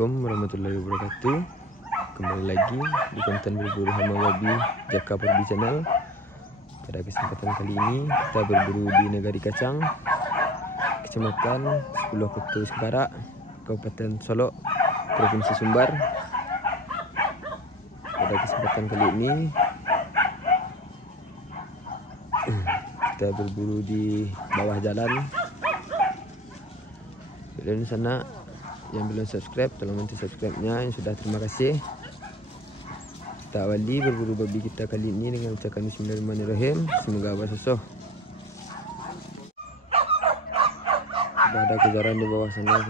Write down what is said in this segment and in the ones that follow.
Assalamualaikum warahmatullahi wabarakatuh. Kembali lagi di konten berburu hama babi Jaka Perbi Channel. Pada kesempatan kali ini kita berburu di Negari Kacang, Kecamatan 10 Kutu Sebarak, Kabupaten Solok, Provinsi Sumbar. Pada kesempatan kali ini kita berburu di bawah jalan. Dan sana yang belum subscribe, tolong bantu subscribe-nya. Yang sudah, terima kasih. Kita awali berburu babi kita kali ini dengan ucapan bismillahirrahmanirrahim. Semoga abah susuh. Sudah ada kejaran di bawah sana.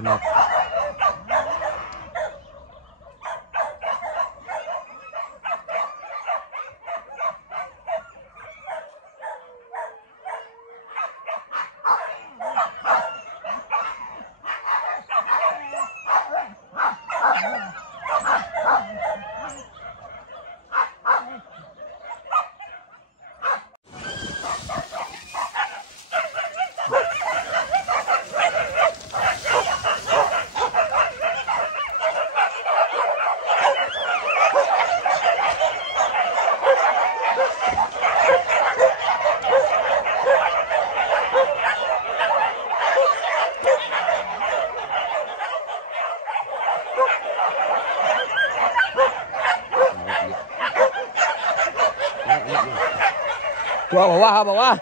Bawah.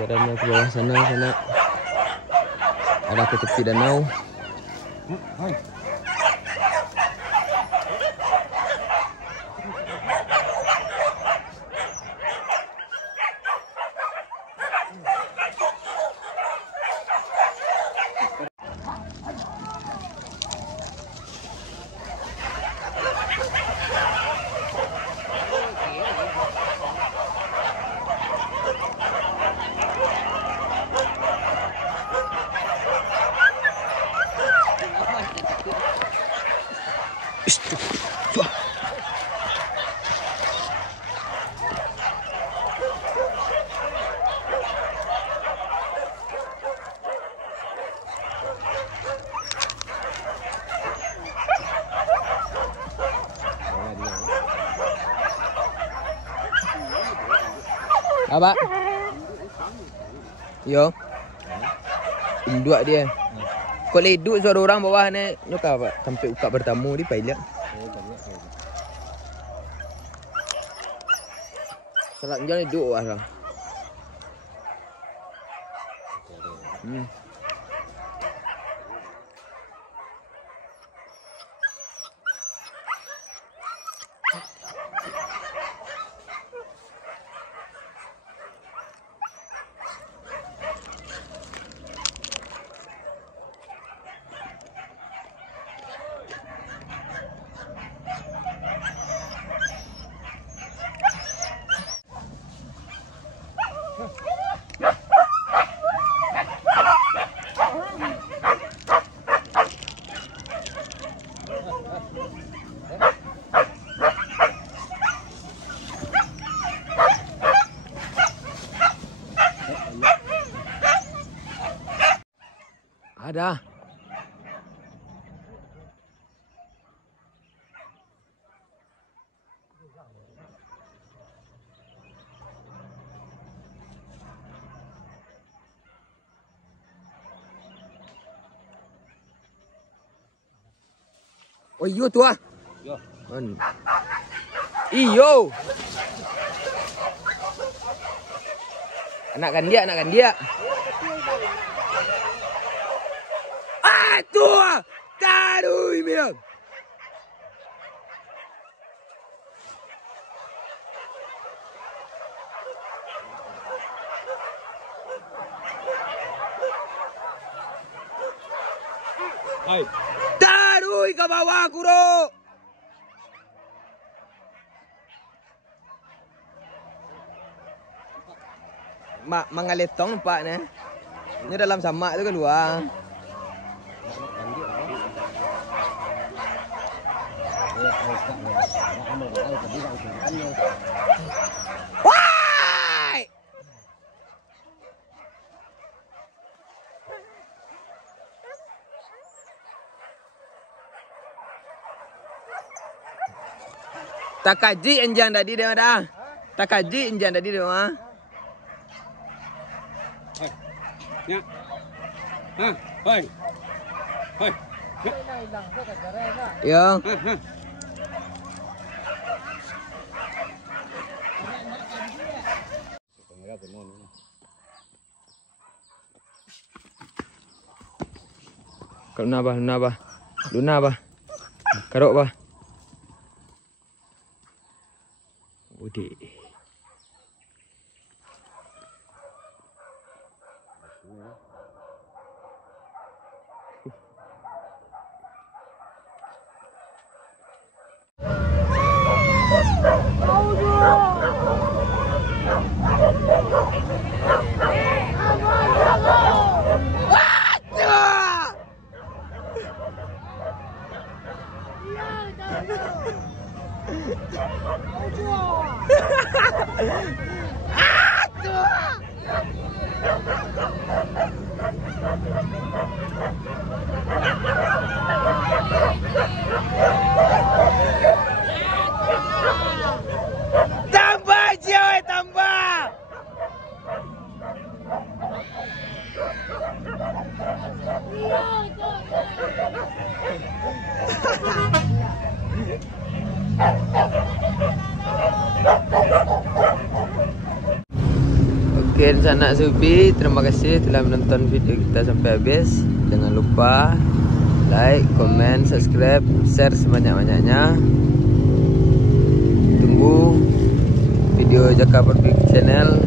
Kejarannya ke bawah sana ada ke tepi danau. Apa? Yo. Induk dia. Kau leduk suara orang bawah ni. Nuka apa? Sampai uka bertamu di pailik. Salat jalan leduk lah. Ada. Oh iyo tu ah. Yo. Iyo. Anak dia. Tua! Taruh bilang. Taruh ke bawah kuro. Mangalitong pak nih. Ini dalam sama itu keluar. Wah! Tak kaji enjang tadi dia dah. Tak kaji enjang tadi dia mah. Nha. Ha, hoi. Hoi. Yo. Luna bah. Karok bah. Udik. Tambah jauh, tambah. Oke, Rencana Subi, terima kasih telah menonton video kita sampai habis. Jangan lupa like, comment, subscribe, share sebanyak-banyaknya. Tunggu video Jaka Perfect Channel